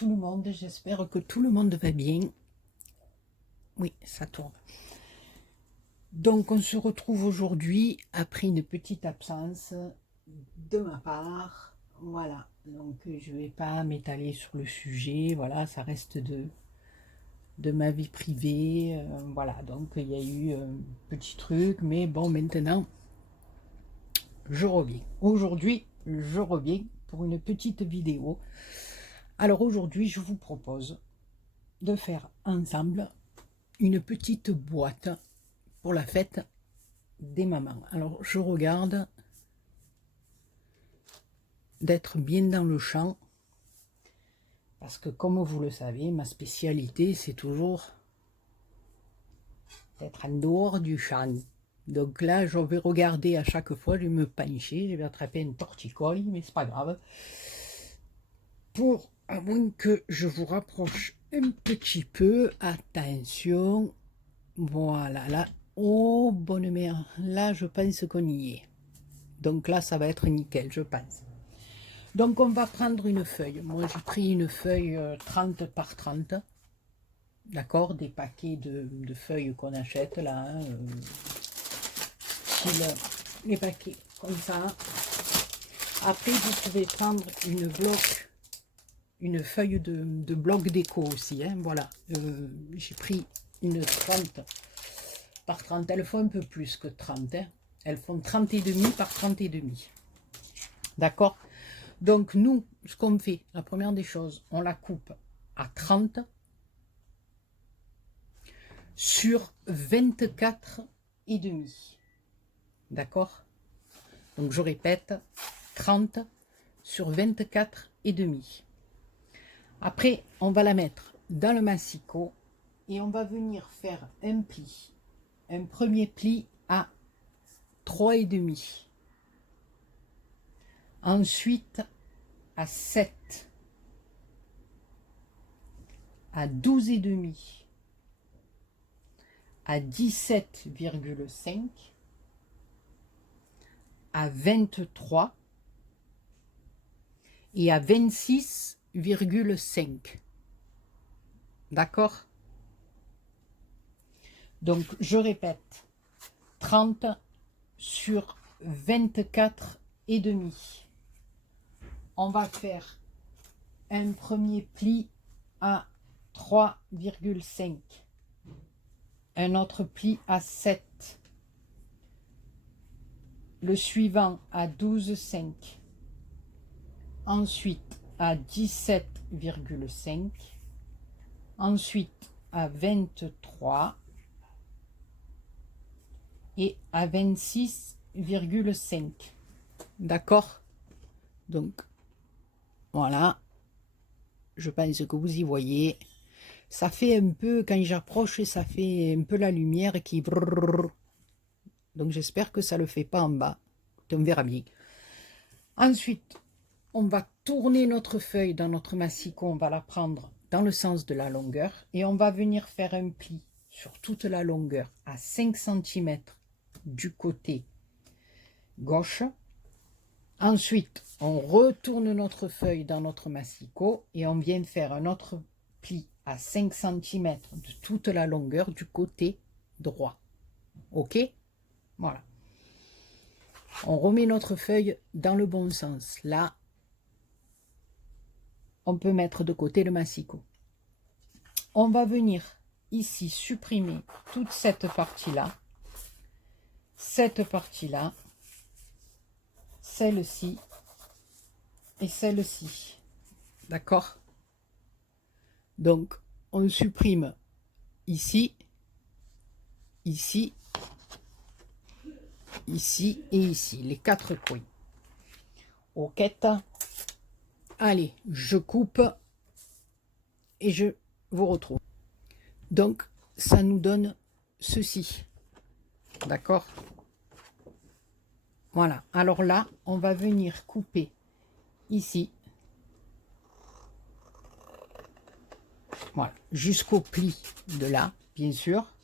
tout le monde, j'espère que tout le monde va bien. Oui, ça tourne. Donc on se retrouve aujourd'hui après une petite absence de ma part. Voilà, donc je ne vais pas m'étaler sur le sujet, voilà, ça reste de ma vie privée. Voilà, donc il y a eu un petit truc, mais bon, maintenant, je reviens. Aujourd'hui, je reviens pour une petite vidéo. Alors aujourd'hui, je vous propose de faire ensemble une petite boîte pour la fête des mamans. Alors je regarde d'être bien dans le champ parce que comme vous le savez, ma spécialité c'est toujours d'être en dehors du champ. Donc là je vais regarder à chaque fois, je vais me pencher, je vais attraper un torticolis, mais c'est pas grave. Pour à moins que je vous rapproche un petit peu, attention, voilà, là, oh bonne mère, là je pense qu'on y est. Donc là ça va être nickel, je pense. Donc on va prendre une feuille. Moi j'ai pris une feuille 30 par 30. D'accord, des paquets de feuilles qu'on achète là. Les paquets comme ça. Après vous pouvez prendre une feuille de bloc déco aussi. Hein, voilà. J'ai pris une 30 par 30. Elles font un peu plus que 30. Hein. Elles font 30 et demi par 30 et demi. D'accord. Donc nous, ce qu'on fait, la première des choses, on la coupe à 30 sur 24 et demi. D'accord? Donc je répète, 30 sur 24 et demi. Après, on va la mettre dans le massicot et on va venir faire un pli. Un premier pli à 3 et demi. Ensuite, à 7, à 12 et demi, à 17,5, à 23 et à 26,5. D'accord? Donc, je répète, 30 sur 24 et demi. On va faire un premier pli à 3,5. Un autre pli à 7. Le suivant à 12,5. Ensuite à 17,5. Ensuite à 23. Et à 26,5. D'accord? Donc, voilà. Je pense que vous y voyez. Ça fait un peu, quand j'approche, ça fait un peu la lumière qui... brrr. Donc j'espère que ça ne le fait pas en bas. On verra bien. Ensuite, on va tourner notre feuille dans notre massicot. On va la prendre dans le sens de la longueur. Et on va venir faire un pli sur toute la longueur à 5 cm du côté gauche. Ensuite, on retourne notre feuille dans notre massicot et on vient faire un autre pli à 5 cm de toute la longueur du côté droit. Ok? Voilà. On remet notre feuille dans le bon sens. Là, on peut mettre de côté le massicot. On va venir ici supprimer toute cette partie-là, celle-ci et celle-ci. D'accord? Donc, on supprime ici, ici, ici et ici, les 4 coins. Ok. Allez, je coupe et je vous retrouve. Donc, ça nous donne ceci. D'accord? Voilà. Alors là, on va venir couper ici. Voilà. Jusqu'au pli de là, bien sûr.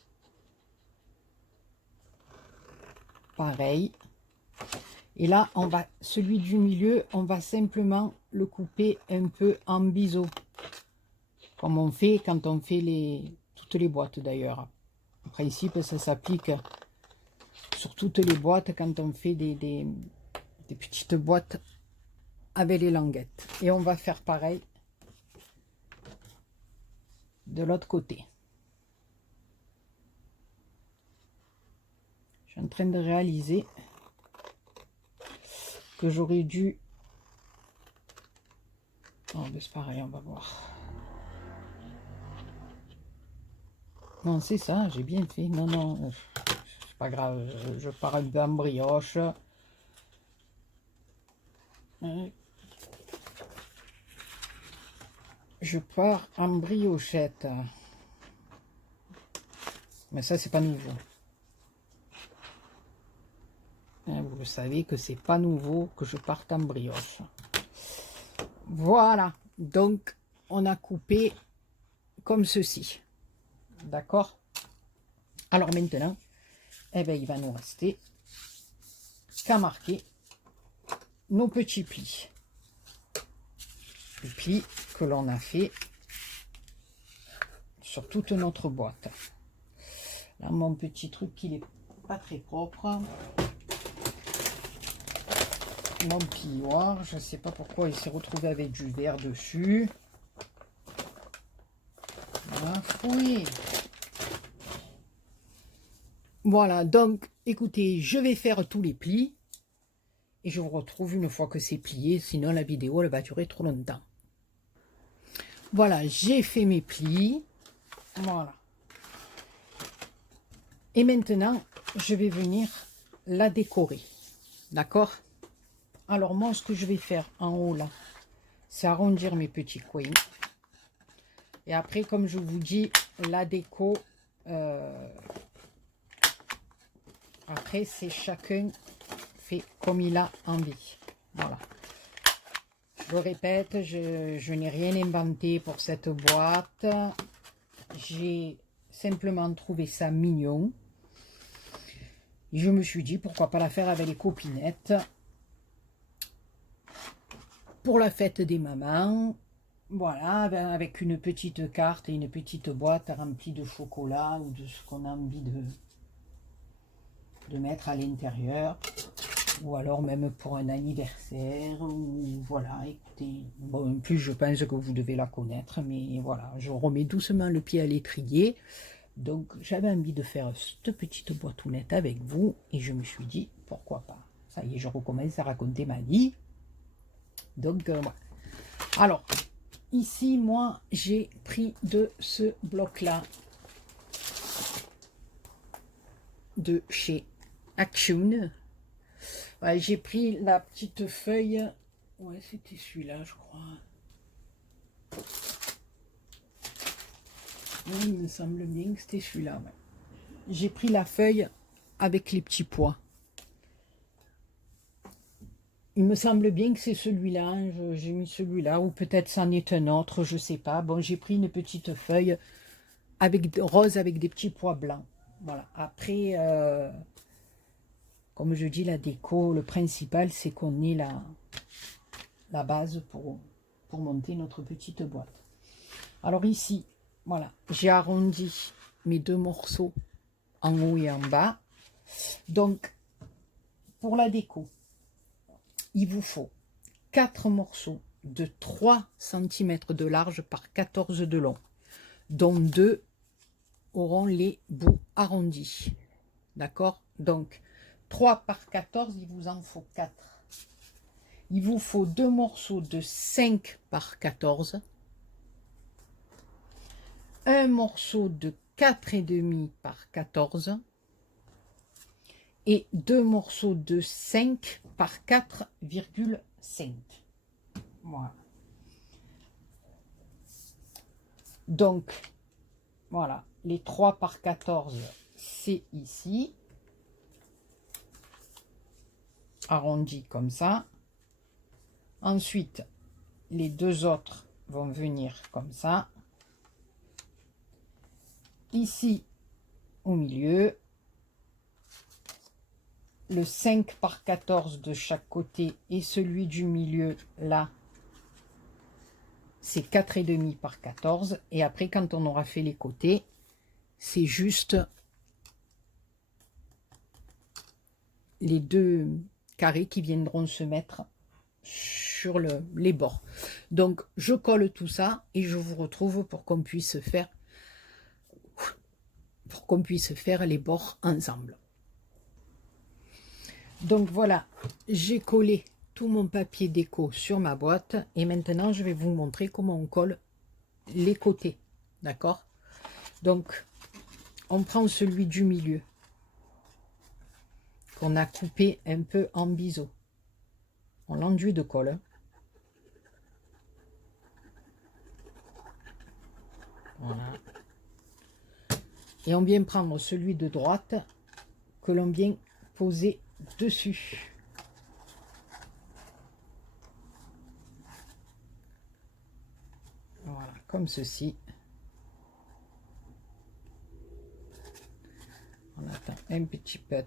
Pareil. Et là, on va, celui du milieu, on va simplement le couper un peu en biseau. comme on fait quand on fait toutes les boîtes d'ailleurs. En principe, ça s'applique sur toutes les boîtes quand on fait des petites boîtes avec les languettes. Et on va faire pareil de l'autre côté. Je suis en train de réaliser que j'aurais dû... Oh, ben c'est pareil, on va voir. Non, c'est ça, j'ai bien fait. Non, non, c'est pas grave, je pars un peu en brioche. Je pars en briochette. Mais ça, c'est pas nouveau. Vous le savez que c'est pas nouveau que je parte en brioche. Voilà. Donc, on a coupé comme ceci. D'accord? Alors maintenant, eh ben, il va nous rester qu'à marquer nos petits plis. Les plis que l'on a fait sur toute notre boîte. Là, mon petit truc, il est pas très propre. Mon plioir, je ne sais pas pourquoi il s'est retrouvé avec du verre dessus. Voilà, oui. Voilà, donc écoutez, je vais faire tous les plis et je vous retrouve une fois que c'est plié, sinon la vidéo elle va durer trop longtemps. Voilà, j'ai fait mes plis. Voilà. Et maintenant, je vais venir la décorer. D'accord? Alors moi, ce que je vais faire en haut là, c'est arrondir mes petits coins. Et après, comme je vous dis, la déco, après, c'est chacun fait comme il a envie. Voilà. Je le répète, je n'ai rien inventé pour cette boîte. J'ai simplement trouvé ça mignon. Et je me suis dit, pourquoi pas la faire avec les copinettes. Pour la fête des mamans. Voilà, avec une petite carte et une petite boîte remplie de chocolat ou de ce qu'on a envie de mettre à l'intérieur. Ou alors même pour un anniversaire. Ou voilà, écoutez. Bon, en plus, je pense que vous devez la connaître. Mais voilà, je remets doucement le pied à l'étrier. Donc, j'avais envie de faire cette petite boîtounette avec vous. Et je me suis dit, pourquoi pas. Ça y est, je recommence à raconter ma vie. Donc, voilà. Alors, ici, moi, j'ai pris de ce bloc-là de chez Action. Ouais, j'ai pris la petite feuille. Ouais, c'était celui-là, je crois. Oui, il me semble bien que c'était celui-là. Ouais. J'ai pris la feuille avec les petits pois. Il me semble bien que c'est celui-là. J'ai mis celui-là, ou peut-être c'en est un autre, je sais pas. Bon, j'ai pris une petite feuille avec rose avec des petits pois blancs. Voilà. Après, comme je dis, la déco, le principal, c'est qu'on ait la base pour monter notre petite boîte. Alors ici, voilà, j'ai arrondi mes deux morceaux en haut et en bas. Donc, pour la déco, il vous faut 4 morceaux de 3 cm de large par 14 de long, dont 2 auront les bouts arrondis. D'accord? Donc, 3 par 14, il vous en faut 4. Il vous faut 2 morceaux de 5 par 14. Un morceau de 4,5 par 14. Et 2 morceaux de 5 par 4,5. Voilà. Donc, voilà. Les 3 par 14, c'est ici. Arrondi comme ça. Ensuite, les deux autres vont venir comme ça. Ici, au milieu, le 5 par 14 de chaque côté et celui du milieu, là, c'est 4,5 par 14. Et après, quand on aura fait les côtés, c'est juste les deux carrés qui viendront se mettre sur les bords. Donc, je colle tout ça et je vous retrouve pour qu'on puisse faire les bords ensemble. Donc voilà, j'ai collé tout mon papier déco sur ma boîte et maintenant je vais vous montrer comment on colle les côtés, d'accord? Donc on prend celui du milieu qu'on a coupé un peu en biseau, on l'enduit de colle, voilà, et on vient prendre celui de droite que l'on vient poser dessus. Voilà, comme ceci. On attend un petit peu.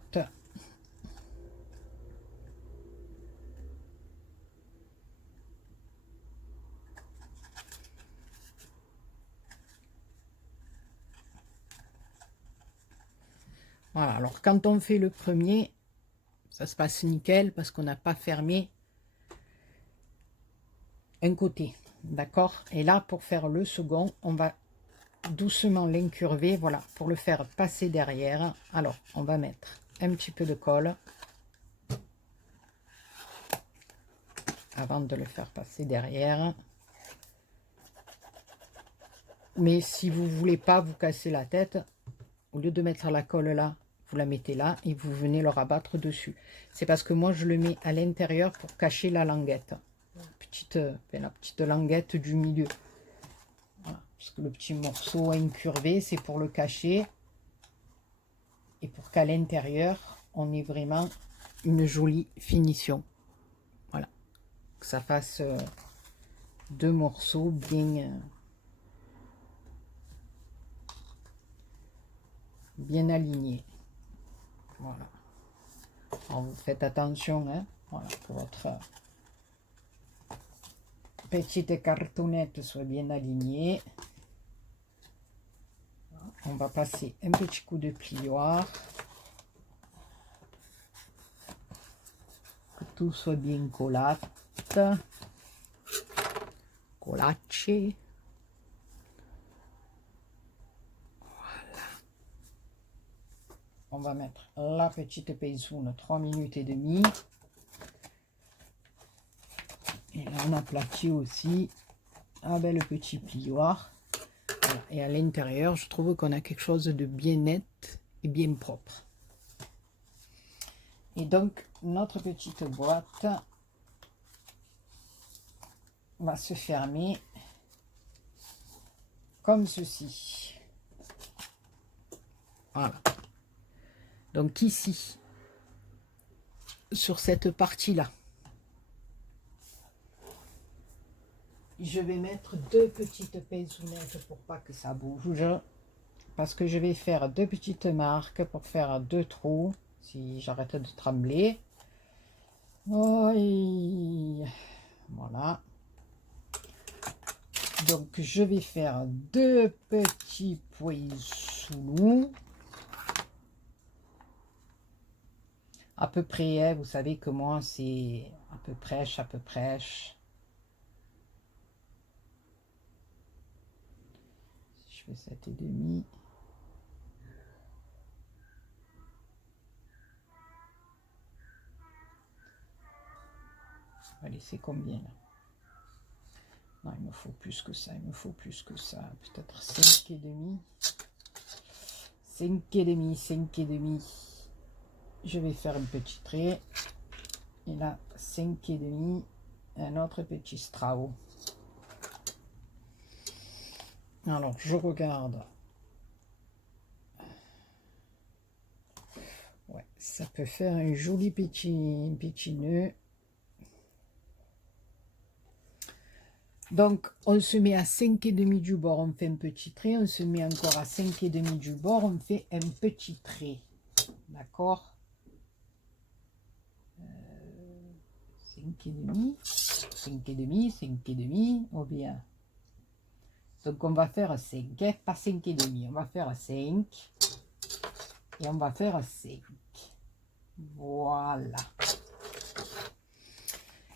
Voilà, alors quand on fait le premier, ça se passe nickel parce qu'on n'a pas fermé un côté, d'accord? Et là, pour faire le second, on va doucement l'incurver, voilà, pour le faire passer derrière. Alors, on va mettre un petit peu de colle avant de le faire passer derrière. Mais si vous voulez pas vous casser la tête, au lieu de mettre la colle là, vous la mettez là et vous venez le rabattre dessus. C'est parce que moi, je le mets à l'intérieur pour cacher la languette. La petite languette du milieu. Voilà, parce que le petit morceau incurvé, c'est pour le cacher. Et pour qu'à l'intérieur, on ait vraiment une jolie finition. Voilà. Que ça fasse deux morceaux bien alignés. Voilà. Alors, vous faites attention, hein, voilà, que votre petite cartonnette soit bien alignée. On va passer un petit coup de plioir. Que tout soit bien collate. Collacce. Voilà. On va mettre la petite pinzoune 3 minutes et demie. Et là, on aplatit aussi un bel petit plioir. Voilà. Et à l'intérieur, je trouve qu'on a quelque chose de bien net et bien propre. Et donc, notre petite boîte va se fermer comme ceci. Voilà. Donc ici, sur cette partie-là, je vais mettre deux petites pinzounettes pour pas que ça bouge. Parce que je vais faire deux petites marques pour faire deux trous. Si j'arrête de trembler. Oui. Voilà. Donc je vais faire deux petits poinçons. À peu près, vous savez que moi c'est à peu près. Je fais 7,5. On va laisser combien là? Non, il me faut plus que ça, peut-être 5,5. 5,5. Je vais faire un petit trait. Et là, 5,5. Un autre petit straw. Alors, je regarde. Ouais, ça peut faire un joli petit nœud. Donc, on se met à 5,5 du bord, on fait un petit trait. On se met encore à 5,5 du bord, on fait un petit trait. D'accord, 5,5, ou bien Donc on va faire 5, pas 5 et demi, on va faire 5 et on va faire 5. Voilà.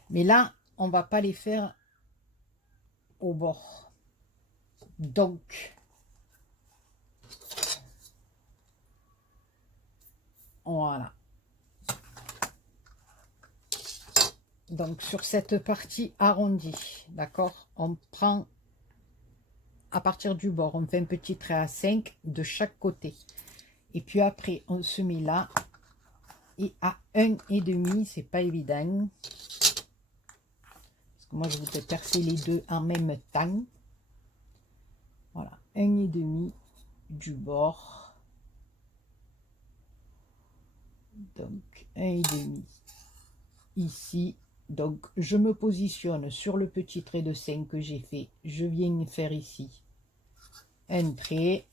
Mais là, on va pas les faire au bord. Donc, voilà. Donc sur cette partie arrondie, d'accord, on prend à partir du bord, on fait un petit trait à 5 de chaque côté. Et puis après, on se met là. Et à 1,5, c'est pas évident. Parce que moi, je voudrais percer les deux en même temps. Voilà, 1,5 du bord. Donc, 1,5 ici. Donc, je me positionne sur le petit trait de 5 que j'ai fait. Je viens faire ici un trait.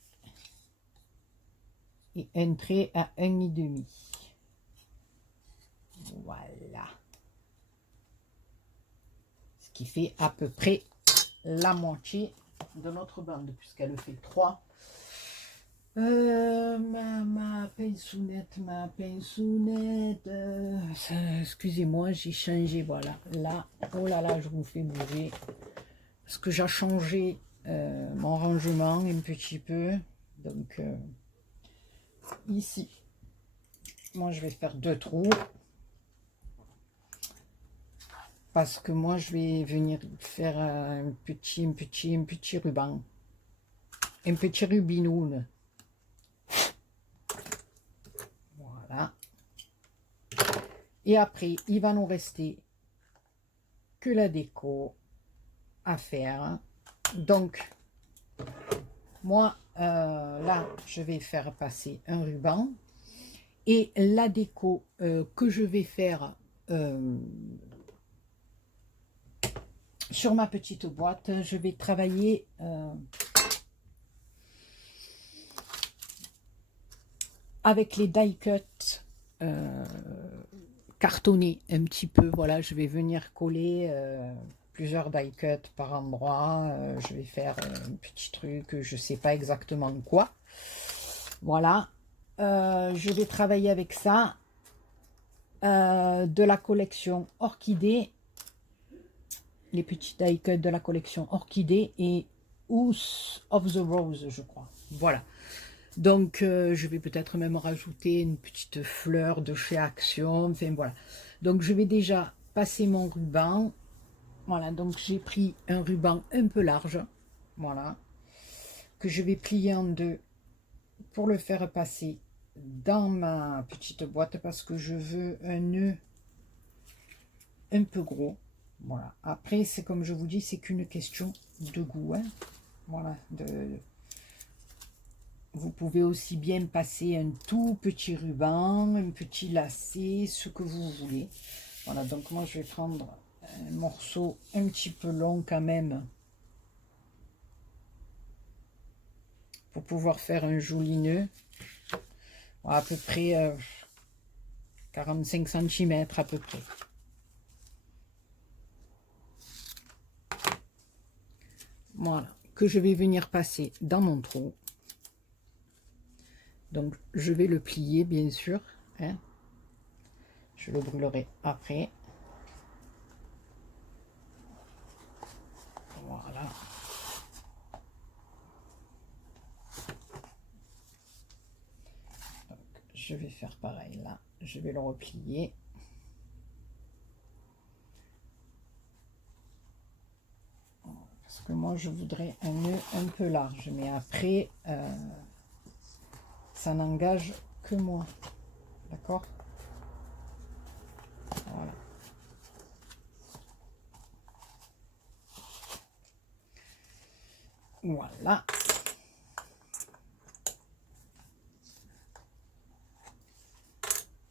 Et un trait à 1,5. Voilà. Ce qui fait à peu près la moitié de notre bande, puisqu'elle fait 3. Ma pinceounette, excusez-moi, j'ai changé, voilà, là, oh là là, je vous fais bouger, parce que j'ai changé mon rangement un petit peu, donc ici, moi je vais faire 2 trous, parce que moi je vais venir faire un petit ruban, un petit rubinoun. Voilà. Et après, il va nous rester que la déco à faire. Donc, moi, là, je vais faire passer un ruban. Et la déco que je vais faire sur ma petite boîte, je vais travailler avec les die cuts cartonnés un petit peu. Voilà, je vais venir coller plusieurs die cuts par endroit. Je vais faire un petit truc, je sais pas exactement quoi. Voilà, je vais travailler avec ça. De la collection Orchidée, les petits die cuts de la collection Orchidée et House of the Rose, je crois. Voilà. Donc, je vais peut-être même rajouter une petite fleur de chez Action. Enfin, voilà. Donc, je vais déjà passer mon ruban. Voilà, donc j'ai pris un ruban un peu large. Voilà. Que je vais plier en deux pour le faire passer dans ma petite boîte parce que je veux un nœud un peu gros. Voilà. Après, c'est comme je vous dis, c'est qu'une question de goût. Hein. Voilà, vous pouvez aussi bien passer un tout petit ruban, un petit lacet, ce que vous voulez. Voilà, donc moi je vais prendre un morceau un petit peu long quand même pour pouvoir faire un joli nœud. Voilà, à peu près 45 cm à peu près. Voilà, que je vais venir passer dans mon trou. Donc, je vais le plier, bien sûr. Hein. Je le brûlerai après. Voilà. Donc, je vais faire pareil là. Je vais le replier. Parce que moi, je voudrais un nœud un peu large. Mais après, ça n'engage que moi. D'accord? Voilà. Voilà.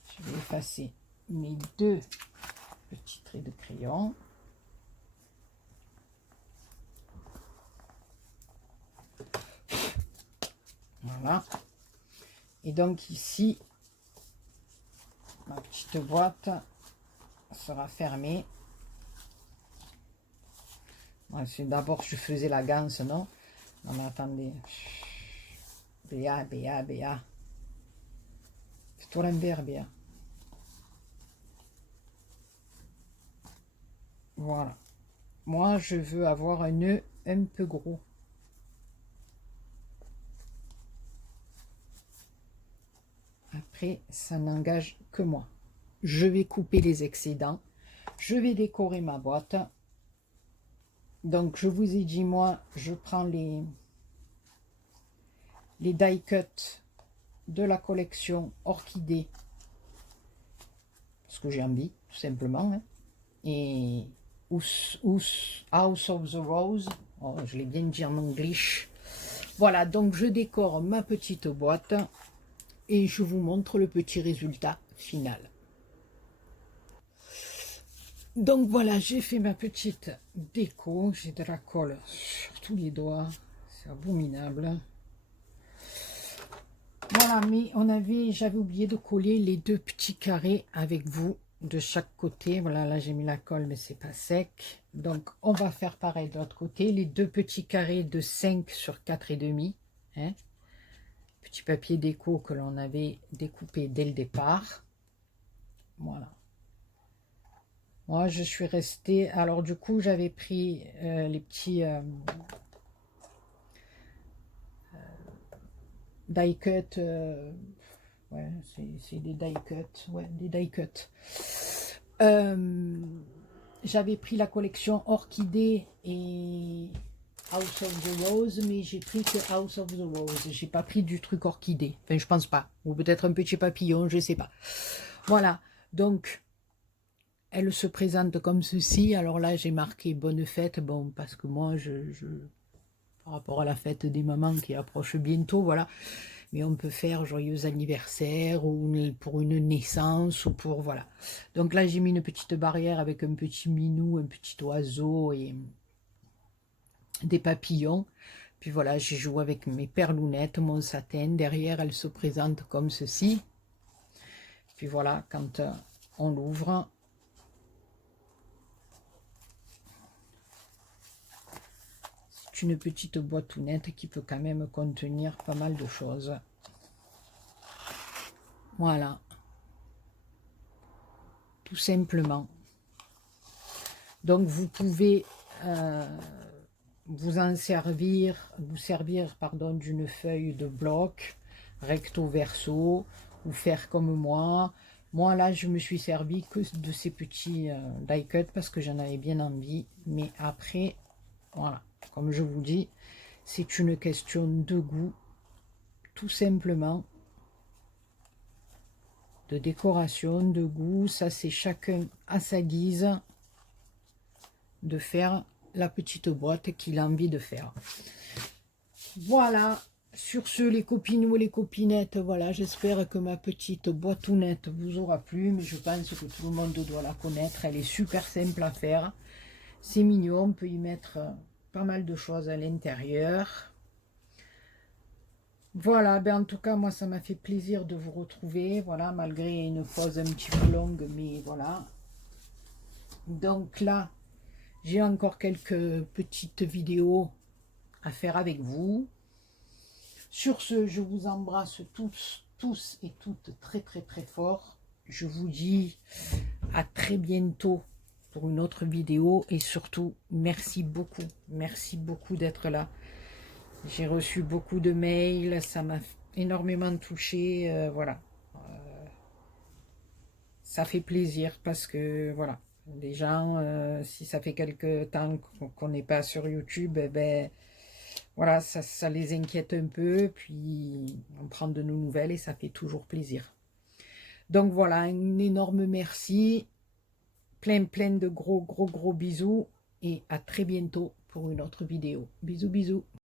Je vais effacer mes 2 petits traits de crayon. Voilà. Et donc ici, ma petite boîte sera fermée. D'abord, je faisais la ganse, non? Non mais attendez. Béa, Béa, Béa. Fais-toi l'envers, Béa. Voilà. Moi, je veux avoir un nœud un peu gros. Après, ça n'engage que moi. Je vais couper les excédents. Je vais décorer ma boîte. Donc, je vous ai dit, moi, je prends les die cuts de la collection Orchidée. Parce que j'ai envie, tout simplement. Hein. Et House of the Rose. Oh, je l'ai bien dit en anglais. Voilà, donc je décore ma petite boîte. Et je vous montre le petit résultat final. Donc voilà, j'ai fait ma petite déco. J'ai de la colle sur tous les doigts. C'est abominable. Voilà, mais j'avais oublié de coller les deux petits carrés avec vous de chaque côté. Voilà, là j'ai mis la colle, mais c'est pas sec. Donc on va faire pareil de l'autre côté. Les deux petits carrés de 5 sur 4,5. Hein. Petit papier déco que l'on avait découpé dès le départ. Voilà. Moi, je suis restée... Alors, du coup, j'avais pris les petits die cut. Ouais, c'est des die cut. Ouais, des die cut. J'avais pris la collection Orchidée et House of the Rose, mais j'ai pris que House of the Rose. J'ai pas pris du truc Orchidée. Enfin, je pense pas. Ou peut-être un petit papillon, je sais pas. Voilà. Donc, elle se présente comme ceci. Alors là, j'ai marqué bonne fête. Bon, parce que moi, par rapport à la fête des mamans qui approche bientôt, voilà. Mais on peut faire joyeux anniversaire ou pour une naissance ou pour, voilà. Donc là, j'ai mis une petite barrière avec un petit minou, un petit oiseau et des papillons. Puis voilà, j'ai joué avec mes perlounettes, mon satin. Derrière, elle se présente comme ceci. Puis voilà, quand on l'ouvre, c'est une petite boîtounette qui peut quand même contenir pas mal de choses. Voilà. Tout simplement. Donc vous pouvez vous servir pardon, d'une feuille de bloc recto verso ou faire comme moi. Moi là je me suis servi que de ces petits die cut parce que j'en avais bien envie. Mais après, voilà, comme je vous dis, c'est une question de goût, tout simplement. De décoration, de goût, ça c'est chacun à sa guise de faire la petite boîte qu'il a envie de faire. Voilà, sur ce les copinous et les copinettes, voilà, j'espère que ma petite boîtounette vous aura plu, mais je pense que tout le monde doit la connaître, elle est super simple à faire, c'est mignon, on peut y mettre pas mal de choses à l'intérieur. Voilà, ben en tout cas, moi, ça m'a fait plaisir de vous retrouver. Voilà, malgré une pause un petit peu longue, mais voilà. Donc là, j'ai encore quelques petites vidéos à faire avec vous. Sur ce, je vous embrasse tous et toutes très, très, très fort. Je vous dis à très bientôt pour une autre vidéo. Et surtout, merci beaucoup d'être là. J'ai reçu beaucoup de mails, ça m'a énormément touché, voilà. Ça fait plaisir parce que, voilà, les gens, si ça fait quelque temps qu'on n'est pas sur YouTube, eh ben, voilà, ça les inquiète un peu, puis on prend de nos nouvelles et ça fait toujours plaisir. Donc voilà, un énorme merci, plein de gros bisous et à très bientôt pour une autre vidéo. Bisous.